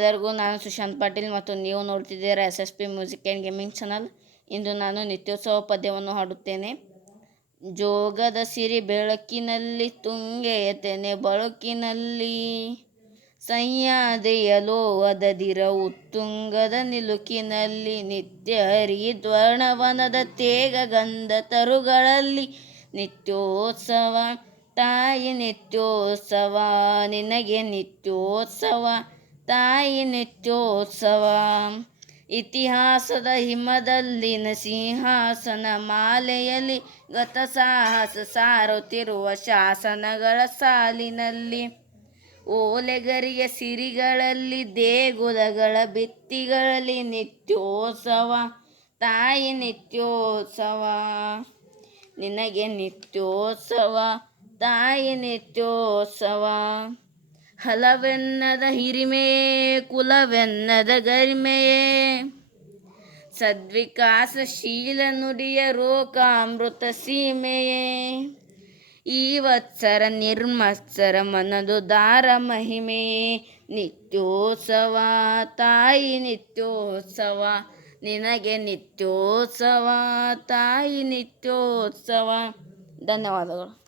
ಎಲ್ಲರಿಗೂ ನಾನು ಸುಶಾಂತ್ ಪಾಟೀಲ್ ಮತ್ತು ನೀವು ನೋಡ್ತಿದ್ದೀರಾ SSP music and gaming channel. ಇಂದು ನಾನು ನಿತ್ಯೋತ್ಸವ ಪದ್ಯವನ್ನು ಹಾಡುತ್ತೇನೆ. ಜೋಗದ ಸಿರಿ ಬೆಳಕಿನಲ್ಲಿ ತುಂಗೆಯತೆನೆ ಬಳುಕಿನಲ್ಲಿ ಸಹ್ಯಾದೆಯಲೋ ಅದದಿರ ಉತ್ತುಂಗದ ನಿಲುಕಿನಲ್ಲಿ ನಿತ್ಯ ಹರಿದ್ವರ್ಣವನದ ತೇಗ ಗಂಧ ತರುಗಳಲ್ಲಿ ನಿತ್ಯೋತ್ಸವ ತಾಯಿ ನಿತ್ಯೋತ್ಸವ ನಿನಗೆ ನಿತ್ಯೋತ್ಸವ ತಾಯಿ ನಿತ್ಯೋತ್ಸವ. ಇತಿಹಾಸದ ಹಿಮದಲ್ಲಿನ ಸಿಂಹಾಸನ ಮಾಲೆಯಲ್ಲಿ ಗತಸಾಹಸ ಸಾರುತ್ತಿರುವ ಶಾಸನಗಳ ಸಾಲಿನಲ್ಲಿ ಓಲೆಗರಿಯ ಸಿರಿಗಳಲ್ಲಿ ದೇಗುಲಗಳ ಭಿತ್ತಿಗಳಲ್ಲಿ ನಿತ್ಯೋತ್ಸವ ತಾಯಿ ನಿತ್ಯೋತ್ಸವ ನಿನಗೆ ನಿತ್ಯೋತ್ಸವ ತಾಯಿ ನಿತ್ಯೋತ್ಸವ. ಹಲವೆನ್ನದ ಹಿರಿಮೆಯೇ ಕುಲವೆನ್ನದ ಗರಿಮೆಯೇ ಸದ್ವಿಕಾಸಶೀಲ ನುಡಿಯ ರೋಕಾಮೃತ ಸೀಮೆಯೇ ಈ ವತ್ಸರ ನಿರ್ಮತ್ಸರ ಮನದುದಾರ ಮಹಿಮೆಯೇ ನಿತ್ಯೋತ್ಸವ ತಾಯಿ ನಿತ್ಯೋತ್ಸವ ನಿನಗೆ ನಿತ್ಯೋತ್ಸವ ತಾಯಿ ನಿತ್ಯೋತ್ಸವ. ಧನ್ಯವಾದಗಳು.